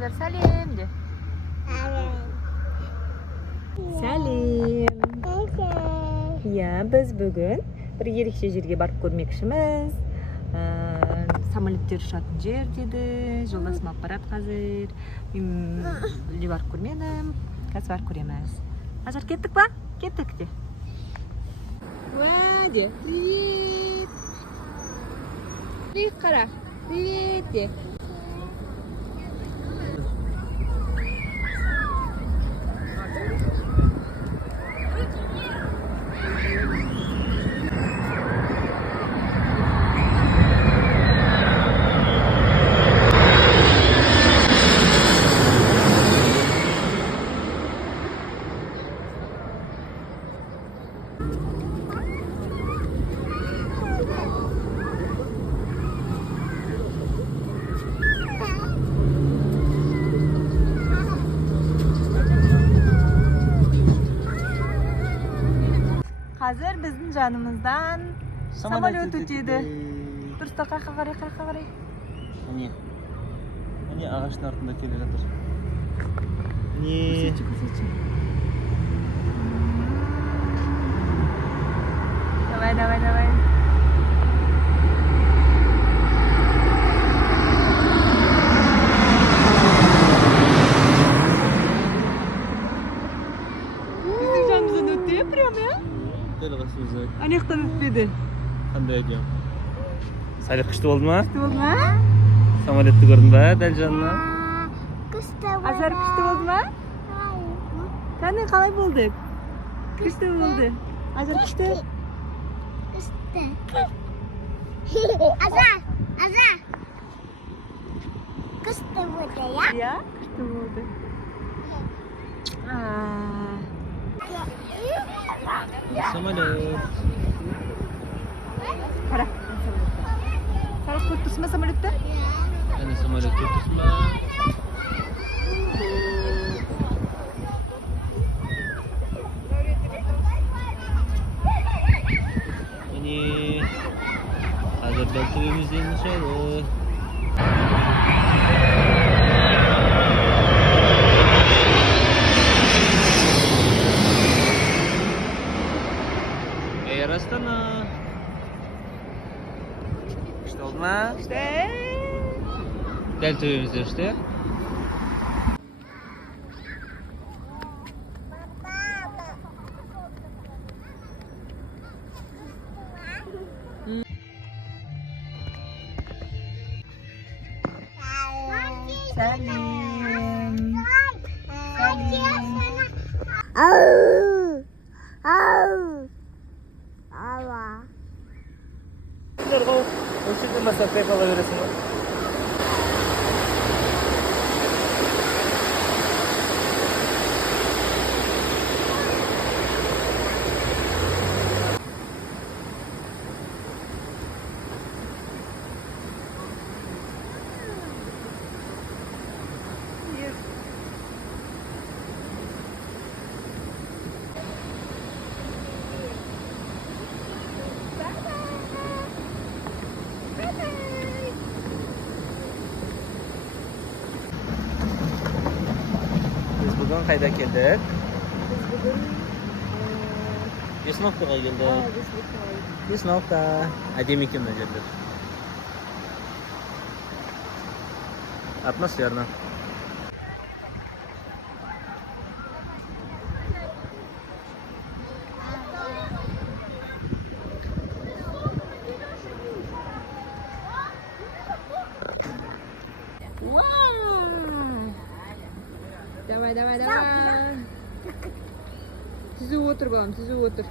Hazır Salim de. Salim. Ya biz bugün bir ерекше жерге барып көрмекшіміз. Самолеттер ұшатын жер деді. Жолдасым алып барады қазір. Мен де барып көрмедім. Қазір барып көреміз. Ажар кеттік па? Кеттік де. Уәде. Привет. Привет қара. Привет де. Hazır bizim canımızdan samolyot ötüydü. Dur usta қайқа қарай. Міне ағаштың артында келе жатыр. Көрсетші. Давай. Bizim canımızdan öttü ya прям ya. Дәл қасымызда. Анаяқтан өтпеді. Қандай екен? Сәлі күшті болды ма? Күшті болды ма? Самолетті көрдің ба дәл жанына? Ажар күшті болды ма? Кәне қалай болды? Күшті болды. Ажар күшті? Azar. Күшті болды, ya? Ya, күшті болды. Самолет. Қара. Қара көріп тұрсың ба самолетті? Әне самолет көріп тұрсың ба? Міне қазір дәл төбемізден ұшады. Эйр Астана. Күшті болды ма? Күшті. Дәл төбемізде ұшты. Salim. Осы жерде масақтай қала бересің ба? Biz bugün қайда келдік? Весновкаға келдік. Весновка. Әдемі екен мына жерлер. Атмосферно. Давай. Түзу отыр балам, түзу отыр.